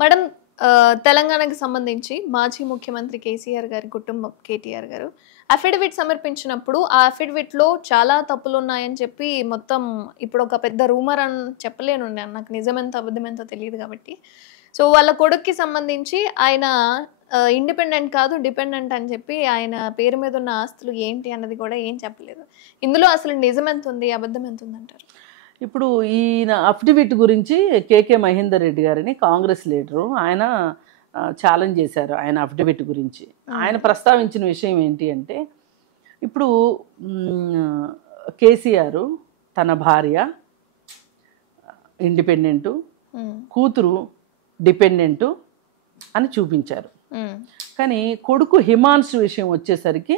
Madam తెలంగాణకి సంబంధించి మాజీ ముఖ్యమంత్రి కేసీఆర్ గారి కుటుంబం కేటీఆర్ గారు అఫిడవిట్ సమర్పించినప్పుడు ఆ అఫిడవిట్లో చాలా తప్పులు ఉన్నాయని చెప్పి మొత్తం ఇప్పుడు ఒక పెద్ద రూమర్ అని చెప్పలేను నేను, నాకు నిజమెంత అబద్ధమెంతో తెలియదు కాబట్టి. సో వాళ్ళ కొడుక్కి సంబంధించి ఆయన ఇండిపెండెంట్ కాదు డిపెండెంట్ అని చెప్పి ఆయన పేరు మీద ఉన్న ఆస్తులు ఏంటి అన్నది కూడా ఏం చెప్పలేదు. ఇందులో అసలు నిజం ఎంత ఉంది, అబద్ధం ఎంత ఉంది అంటారు? ఇప్పుడు ఈయన అఫిడవిట్ గురించి కేకే మహేందర్ రెడ్డి గారిని కాంగ్రెస్ లీడరు ఆయన ఛాలెంజ్ చేశారు. ఆయన అఫిడవిట్ గురించి ఆయన ప్రస్తావించిన విషయం ఏంటి అంటే, ఇప్పుడు కేసీఆర్ తన భార్య ఇండిపెండెంటు, కూతురు డిపెండెంటు అని చూపించారు. కానీ కొడుకు హిమాన్షు విషయం వచ్చేసరికి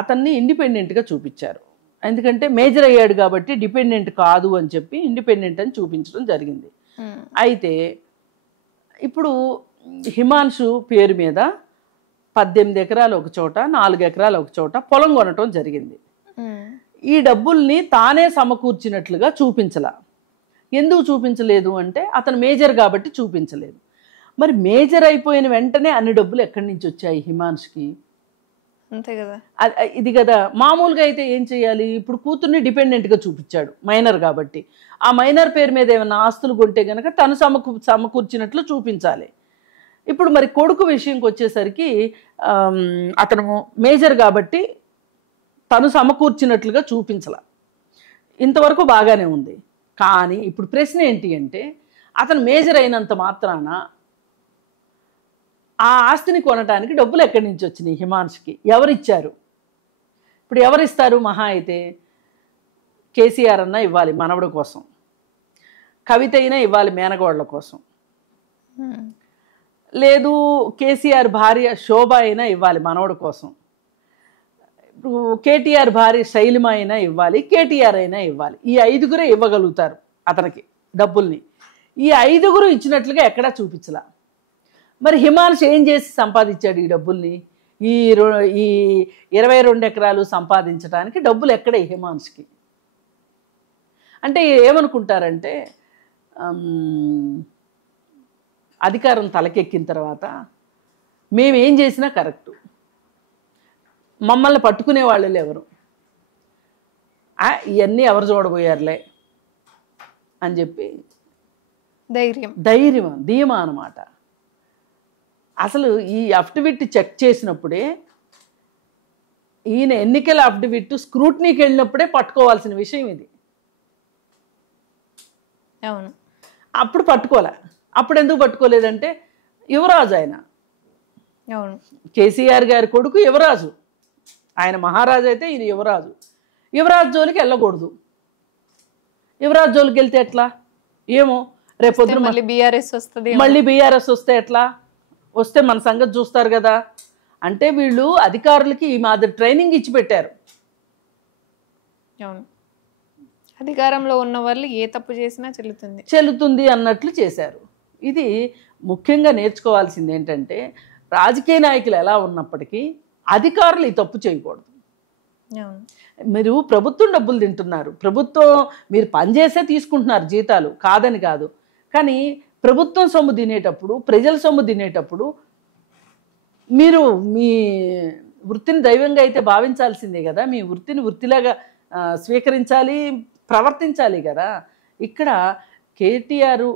అతన్ని ఇండిపెండెంట్గా చూపించారు. ఎందుకంటే మేజర్ అయ్యాడు కాబట్టి డిపెండెంట్ కాదు అని చెప్పి ఇండిపెండెంట్ అని చూపించడం జరిగింది. అయితే ఇప్పుడు హిమాన్షు పేరు మీద 18 ఎకరాలు ఒక చోట, 4 ఎకరాలు ఒక చోట పొలం కొనటం జరిగింది. ఈ డబ్బుల్ని తానే సమకూర్చినట్లుగా చూపించలా. ఎందుకు చూపించలేదు అంటే అతను మేజర్ కాబట్టి చూపించలేదు. మరి మేజర్ అయిపోయిన వెంటనే అన్ని డబ్బులు ఎక్కడి నుంచి వచ్చాయి హిమాన్షుకి? అంతే కదా, ఇది కదా. మామూలుగా అయితే ఏం చేయాలి? ఇప్పుడు కూతుర్ని డిపెండెంట్గా చూపించాడు మైనర్ కాబట్టి, ఆ మైనర్ పేరు మీద ఏమైనా ఆస్తులు కొంటే కనుక తను సమకూర్చినట్లు చూపించాలి. ఇప్పుడు మరి కొడుకు విషయంకి వచ్చేసరికి అతను మేజర్ కాబట్టి తను సమకూర్చినట్లుగా చూపించాల. ఇంతవరకు బాగానే ఉంది. కానీ ఇప్పుడు ప్రశ్న ఏంటి అంటే, అతను మేజర్ అయినంత మాత్రాన ఆ ఆస్తిని కొనడానికి డబ్బులు ఎక్కడి నుంచి వచ్చినాయి హిమాన్షుకి? ఎవరిచ్చారు? ఇప్పుడు ఎవరిస్తారు? మహా అయితే కేసీఆర్ అన్నా ఇవ్వాలి మనవడి కోసం, కవిత అయినా ఇవ్వాలి మేనగోళ్ల కోసం, లేదు కేసీఆర్ భార్య శోభ అయినా ఇవ్వాలి మనవడి కోసం, ఇప్పుడు కేటీఆర్ భార్య శైలిమ అయినా ఇవ్వాలి, కేటీఆర్ అయినా ఇవ్వాలి. ఈ 5గురే ఇవ్వగలుగుతారు అతనికి డబ్బుల్ని. ఈ 5గురు ఇచ్చినట్లుగా ఎక్కడా చూపించలా. మరి హిమాన్షు ఏం చేసి సంపాదించాడు ఈ డబ్బుల్ని? ఈ 22 ఎకరాలు సంపాదించడానికి డబ్బులు ఎక్కడే హిమాన్షుకి? అంటే ఏమనుకుంటారంటే, అధికారం తలకెక్కిన తర్వాత మేమేం చేసినా కరెక్టు, మమ్మల్ని పట్టుకునే వాళ్ళు ఎవరు, ఇవన్నీ ఎవరు చూడబోయారులే అని చెప్పి ధీమా అన్నమాట. అసలు ఈ అఫిడవిట్ చెక్ చేసినప్పుడే, ఈయన ఎన్నికల అఫిడవిట్ స్క్రూట్నీకి వెళ్ళినప్పుడే పట్టుకోవాల్సిన విషయం ఇది. అవును, అప్పుడు పట్టుకోలే. అప్పుడు ఎందుకు పట్టుకోలేదంటే యువరాజు ఆయన. అవును, కేసీఆర్ గారి కొడుకు యువరాజు, ఆయన మహారాజు అయితే ఈయన యువరాజు. యువరాజు జోలికి వెళ్ళకూడదు. యువరాజు జోలికి వెళ్తే ఎట్లా? ఏమో రేపొద్దు మళ్ళీ బీఆర్ఎస్ వస్తే ఎట్లా? వస్తే మన సంగతి చూస్తారు కదా. అంటే వీళ్ళు అధికారులకి ఈ మాదిరి ట్రైనింగ్ ఇచ్చి పెట్టారు. అవును, అధికారంలో ఉన్న వాళ్ళు ఏ తప్పు చేసినా చెల్లుతుంది అన్నట్లు చేశారు. ఇది ముఖ్యంగా నేర్చుకోవాల్సింది ఏంటంటే, రాజకీయ నాయకులు ఎలా ఉన్నప్పటికీ అధికారులు ఈ తప్పు చేయకూడదు. మీరు ప్రభుత్వం డబ్బులు తింటున్నారు, ప్రభుత్వం మీరు పనిచేసే తీసుకుంటున్నారు జీతాలు, కాదని కాదు. కానీ ప్రభుత్వం సొమ్ము తినేటప్పుడు, ప్రజల సొమ్ము తినేటప్పుడు మీరు మీ వృత్తిని దైవంగా అయితే భావించాల్సిందే కదా. మీ వృత్తిని వృత్తిలాగా స్వీకరించాలి, ప్రవర్తించాలి కదా. ఇక్కడ కేటీఆర్,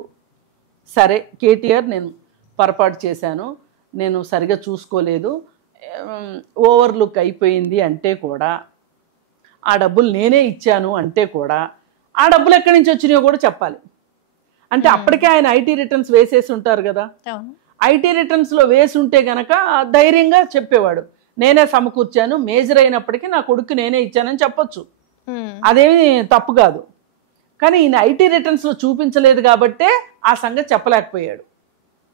సరే కేటీఆర్ నేను పొరపాటు చేశాను, నేను సరిగా చూసుకోలేదు, ఓవర్లుక్ అయిపోయింది అంటే కూడా, ఆ డబ్బులు నేనే ఇచ్చాను అంటే కూడా, ఆ డబ్బులు ఎక్కడి నుంచి వచ్చినాయో కూడా చెప్పాలి. అంటే అప్పటికే ఆయన ఐటీ రిటర్న్స్ వేసేసి ఉంటారు కదా. ఐటీ రిటర్న్స్లో వేసి ఉంటే గనక ధైర్యంగా చెప్పేవాడు, నేనే సమకూర్చాను, మేజర్ అయినప్పటికీ నా కొడుకు నేనే ఇచ్చానని చెప్పొచ్చు, అదేమి తప్పు కాదు. కానీ ఈయన ఐటీ రిటర్న్స్లో చూపించలేదు కాబట్టే ఆ సంగతి చెప్పలేకపోయాడు.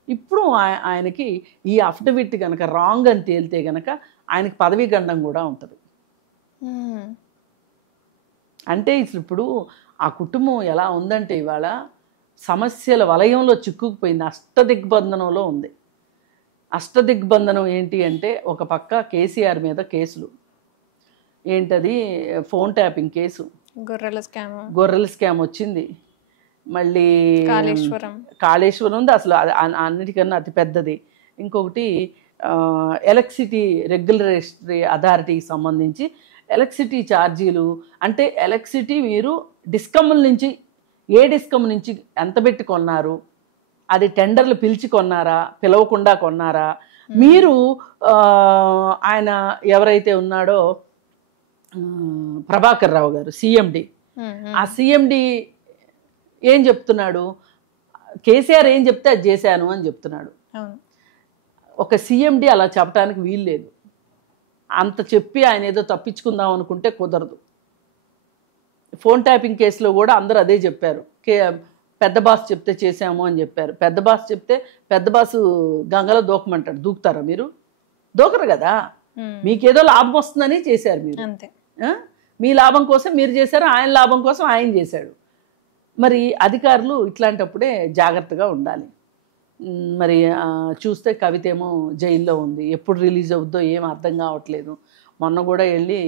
ఇప్పుడు ఆయనకి ఈ అఫిడవిట్ కనుక రాంగ్ అని తేలితే గనక ఆయనకి పదవీ గండం కూడా ఉంటుంది. అంటే ఇప్పుడు ఆ కుటుంబం ఎలా ఉందంటే ఇవాళ సమస్యల వలయంలో చిక్కుకుపోయింది, అష్టదిగ్బంధనంలో ఉంది. అష్టదిగ్బంధనం ఏంటి అంటే, ఒక పక్క కేసీఆర్ మీద కేసులు, ఏంటది ఫోన్ ట్యాపింగ్ కేసు, గొర్రెల స్కామ్ వచ్చింది. మళ్ళీ కాళేశ్వరం ఉంది, అసలు అన్నిటికన్నా అతి పెద్దది. ఇంకొకటి ఎలక్ట్రిసిటీ రెగ్యులేటరీ అథారిటీకి సంబంధించి ఎలక్ట్రిసిటీ ఛార్జీలు, అంటే ఎలక్ట్రిసిటీ మీరు డిస్కమ్ల నుంచి ఏ డిస్కమ్ నుంచి ఎంత పెట్టి కొన్నారు, అది టెండర్లు పిలిచి కొన్నారా, పిలవకుండా కొన్నారా, మీరు ఆయన ఎవరైతే ఉన్నాడో ప్రభాకర్ రావు గారు సిఎండి, ఆ సిఎండి ఏం చెప్తున్నాడు, కేసీఆర్ ఏం చెప్తే అది చేశాను అని చెప్తున్నాడు. ఒక సిఎండి అలా చెప్పడానికి వీలు లేదు. అంత చెప్పి ఆయన ఏదో తప్పించుకుందాం అనుకుంటే కుదరదు. ఫోన్ ట్యాపింగ్ కేసులో కూడా అందరూ అదే చెప్పారు, పెద్ద బాస్ చెప్తే చేశాము అని చెప్పారు. పెద్ద బాస్ చెప్తే పెద్ద బాసు గంగలో దూకమంటాడు, దూకుతారా మీరు? దూకరు కదా. మీకేదో లాభం వస్తుందని చేశారు మీరు, మీ లాభం కోసం మీరు చేశారు, ఆయన లాభం కోసం ఆయన చేశాడు. మరి అధికారులు ఇట్లాంటప్పుడే జాగ్రత్తగా ఉండాలి. మరి చూస్తే కవిత ఏమో జైల్లో ఉంది, ఎప్పుడు రిలీజ్ అవుద్దో ఏం అర్థం కావట్లేదు. మొన్న కూడా వెళ్ళి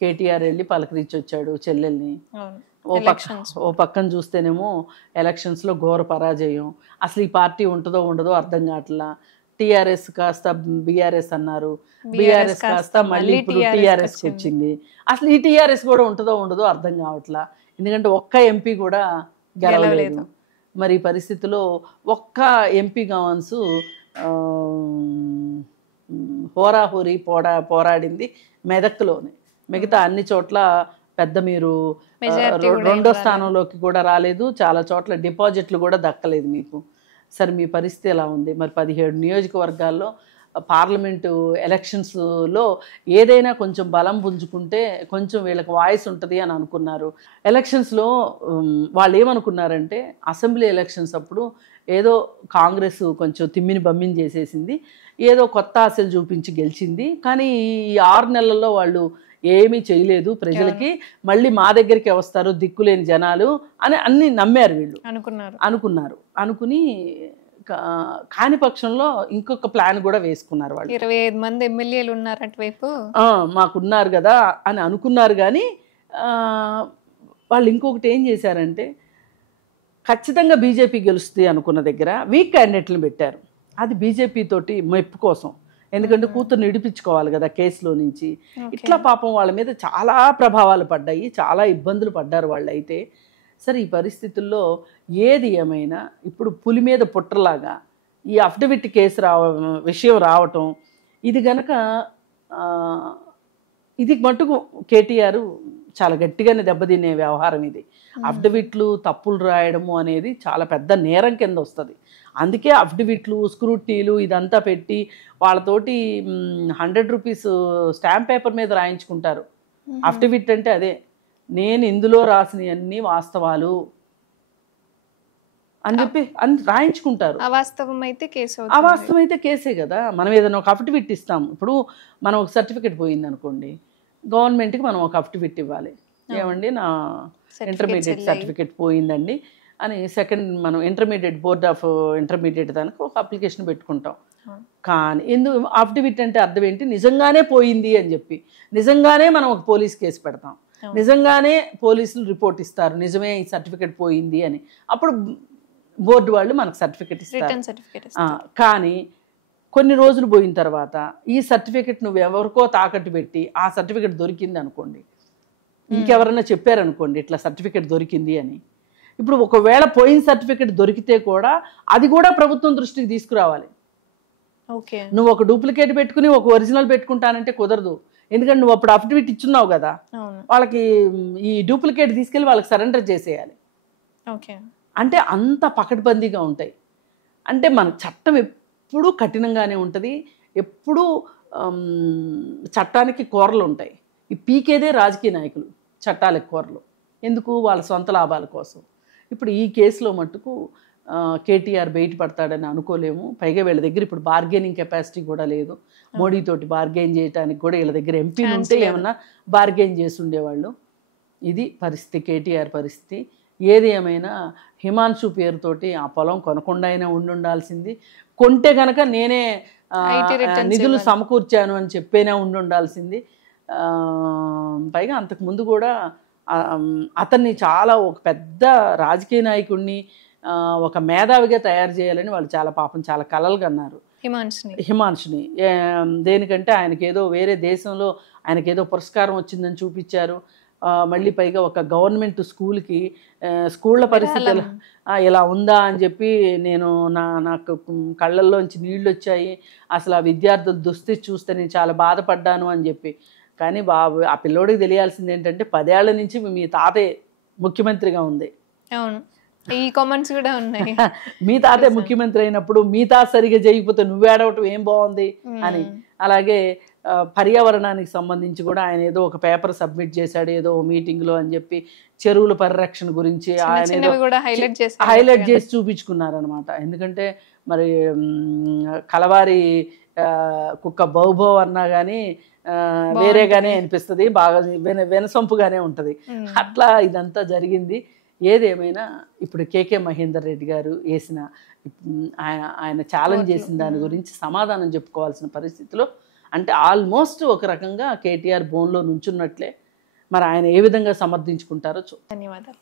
కేటీఆర్ వెళ్ళి పలకరించి వచ్చాడు చెల్లెల్ని. ఓ పక్కన చూస్తేనేమో ఎలక్షన్స్లో ఘోర పరాజయం, అసలు ఈ పార్టీ ఉంటుందో ఉండదో అర్థం కావట్లా. టీఆర్ఎస్ కాస్త బీఆర్ఎస్ అన్నారు, బీఆర్ఎస్ కాస్త మళ్ళీ ఇప్పుడు టీఆర్ఎస్ వచ్చింది. అసలు ఈ టీఆర్ఎస్ కూడా ఉంటుందో ఉండదో అర్థం కావట్లా, ఎందుకంటే ఒక్క ఎంపీ కూడా గెలవలేదు. మరి ఈ పరిస్థితిలో ఒక్క ఎంపీ గవర్న్స్ హోరాహోరీ పోరాడింది మెదక్లోనే. మిగతా అన్ని చోట్ల పెద్ద మీరు రెండో స్థానంలోకి కూడా రాలేదు, చాలా చోట్ల డిపాజిట్లు కూడా దక్కలేదు మీకు. సరే మీ పరిస్థితి ఎలా ఉంది? మరి 17 నియోజకవర్గాల్లో పార్లమెంటు ఎలక్షన్స్లో ఏదైనా కొంచెం బలం పుంజుకుంటే కొంచెం వీళ్ళకి వాయిస్ ఉంటుంది అని అనుకున్నారు. ఎలక్షన్స్లో వాళ్ళు ఏమనుకున్నారంటే అసెంబ్లీ ఎలక్షన్స్ అప్పుడు ఏదో కాంగ్రెస్ కొంచెం తిమ్మిని బమ్మిని చేసేసింది, ఏదో కొత్త ఆశలు చూపించి గెలిచింది, కానీ ఈ 6 నెలల్లో వాళ్ళు ఏమీ చేయలేదు ప్రజలకి, మళ్ళీ మా దగ్గరికి వస్తారు దిక్కులేని జనాలు అని అన్ని నమ్మారు వీళ్ళు అనుకుని కాని పక్షంలో ఇంకొక ప్లాన్ కూడా వేసుకున్నారు. వాళ్ళు 25 మంది ఎమ్మెల్యేలు ఉన్నారు అటువైపు, మాకున్నారు కదా అని అనుకున్నారు. కానీ వాళ్ళు ఇంకొకటి ఏం చేశారంటే ఖచ్చితంగా బీజేపీ గెలుస్తుంది అనుకున్న దగ్గర వీక్ క్యాండిడేట్లను పెట్టారు. అది బీజేపీ తోటి మెప్పు కోసం, ఎందుకంటే కూతుర్ని ఇడిపించుకోవాలి కదా కేసులో నుంచి. ఇట్లా పాపం వాళ్ళ మీద చాలా ప్రభావాలు పడ్డాయి, చాలా ఇబ్బందులు పడ్డారు వాళ్ళు. అయితే సరే ఈ పరిస్థితుల్లో ఏది ఏమైనా ఇప్పుడు పులి మీద పుట్టలాగా ఈ అఫిడవిట్ కేసు విషయం రావటం, ఇది గనక ఇది మటుకు కేటీఆర్ చాలా గట్టిగానే దెబ్బతినే వ్యవహారం ఇది. అఫిడవిట్లు తప్పులు రాయడము అనేది చాలా పెద్ద నేరం కింద వస్తుంది. అందుకే అఫిడవిట్లు స్క్రూటీలు ఇదంతా పెట్టి వాళ్ళతోటి 100 రూపీస్ స్టాంప్ పేపర్ మీద రాయించుకుంటారు. అఫిడవిట్ అంటే అదే, నేను ఇందులో రాసినవన్నీ వాస్తవాలు అని చెప్పి రాయించుకుంటారు. అవాస్తవం అయితే కేసే కదా. మనం ఏదైనా ఒక అఫిడవిట్ ఇస్తాం, ఇప్పుడు మనం ఒక సర్టిఫికెట్ పోయింది అనుకోండి, గవర్నమెంట్కి మనం ఒక అఫిడవిట్ ఇవ్వాలి, ఏమండి నా ఇంటర్మీడియట్ సర్టిఫికెట్ పోయిందండి అని. సెకండ్ మనం ఇంటర్మీడియట్ బోర్డ్ ఆఫ్ ఇంటర్మీడియట్ దానికి ఒక అప్లికేషన్ పెట్టుకుంటాం. కానీ ఎందుకు అఫిడవిట్ అంటే అర్థం ఏంటి? నిజంగానే పోయింది అని చెప్పి, నిజంగానే మనం ఒక పోలీస్ కేసు పెడతాం, నిజంగానే పోలీసులు రిపోర్ట్ ఇస్తారు నిజమే ఈ సర్టిఫికెట్ పోయింది అని. అప్పుడు బోర్డు వాళ్ళు మనకు సర్టిఫికెట్ ఇస్తారు. కానీ కొన్ని రోజులు పోయిన తర్వాత ఈ సర్టిఫికెట్ నువ్వు ఎవరికో తాకట్టు పెట్టి ఆ సర్టిఫికెట్ దొరికింది అనుకోండి, ఇంకెవరైనా చెప్పారనుకోండి ఇట్లా సర్టిఫికెట్ దొరికింది అని, ఇప్పుడు ఒకవేళ పోయిన సర్టిఫికెట్ దొరికితే కూడా అది కూడా ప్రభుత్వం దృష్టికి తీసుకురావాలి. నువ్వు ఒక డూప్లికేట్ పెట్టుకుని ఒక ఒరిజినల్ పెట్టుకుంటానంటే కుదరదు, ఎందుకంటే నువ్వు అప్పుడు అఫిడవిట్ ఇచ్చున్నావు కదా, వాళ్ళకి ఈ డూప్లికేట్ తీసుకెళ్ళి వాళ్ళకి సరెండర్ చేసేయాలి. అంటే అంత పకడ్బందీగా ఉంటాయి. అంటే మన చట్టం ఎప్పుడూ కఠినంగానే ఉంటుంది, ఎప్పుడూ చట్టానికి కూరలు ఉంటాయి. ఈ పీకేదే రాజకీయ నాయకులు చట్టాలకు కూరలు, ఎందుకు? వాళ్ళ సొంత లాభాల కోసం. ఇప్పుడు ఈ కేసులో మట్టుకు కేటీఆర్ బయటపడతాడని అనుకోలేము. పైగా వీళ్ళ దగ్గర ఇప్పుడు బార్గెనింగ్ కెపాసిటీ కూడా లేదు. మోడీతోటి బార్గెన్ చేయడానికి కూడా వీళ్ళ దగ్గర ఎంపీలు ఉంటే ఏమన్నా బార్గెన్ చేసి ఉండేవాళ్ళు. ఇది పరిస్థితి, కేటీఆర్ పరిస్థితి. ఏది ఏమైనా హిమాన్షు పేరుతోటి ఆ పొలం కొనకుండా అయినా ఉండాల్సింది, కొంటే కనుక నేనే నిధులు సమకూర్చాను అని చెప్పేనే ఉండాల్సింది. పైగా అంతకుముందు కూడా అతన్ని చాలా ఒక పెద్ద రాజకీయ నాయకుడిని ఒక మేధావిగా తయారు చేయాలని వాళ్ళు చాలా పాపం చాలా కలలు కన్నారు హిమాంశుని. దేనికంటే ఆయనకేదో వేరే దేశంలో ఆయనకేదో పురస్కారం వచ్చిందని చూపించారు. మళ్ళీ పైగా ఒక గవర్నమెంట్ స్కూల్కి స్కూళ్ళ పరిస్థితి ఇలా ఉందా అని చెప్పి నాకు కళ్ళల్లోంచి నీళ్ళు వచ్చాయి, అసలు ఆ విద్యార్థుల దుస్థితి చూస్తే నేను చాలా బాధపడ్డాను అని చెప్పి. కానీ బాబు ఆ పిల్లోడికి తెలియాల్సింది ఏంటంటే 10 ఏళ్ల నుంచి మీ తాతే ముఖ్యమంత్రిగా ఉంది. అవును, ఈ కామెంట్స్ కూడా ఉన్నాయి. మీ తాతే ముఖ్యమంత్రి అయినప్పుడు మీ తాత సరిగా చేయకపోతే నువ్వేడవటం ఏం బాగుంది అని. అలాగే పర్యావరణానికి సంబంధించి కూడా ఆయన ఏదో ఒక పేపర్ సబ్మిట్ చేశాడు ఏదో మీటింగ్లో అని చెప్పి, చెరువుల పరిరక్షణ గురించి ఆయన హైలైట్ చేసి చూపించుకున్నారనమాట. ఎందుకంటే మరి కలవారి కుక్క బౌబౌ అన్నా కానీ వేరేగానే అనిపిస్తుంది, బాగా వెనసొంపుగానే ఉంటుంది. అట్లా ఇదంతా జరిగింది. ఏదేమైనా ఇప్పుడు కేకే మహేందర్ రెడ్డి గారు వేసిన ఆయన ఛాలెంజ్ చేసిన దాని గురించి సమాధానం చెప్పుకోవాల్సిన పరిస్థితిలో, అంటే ఆల్మోస్ట్ ఒక రకంగా కేటీఆర్ బోన్లో నుంచున్నట్లే. మరి ఆయన ఏ విధంగా సమర్థించుకుంటారో ధన్యవాదాలు.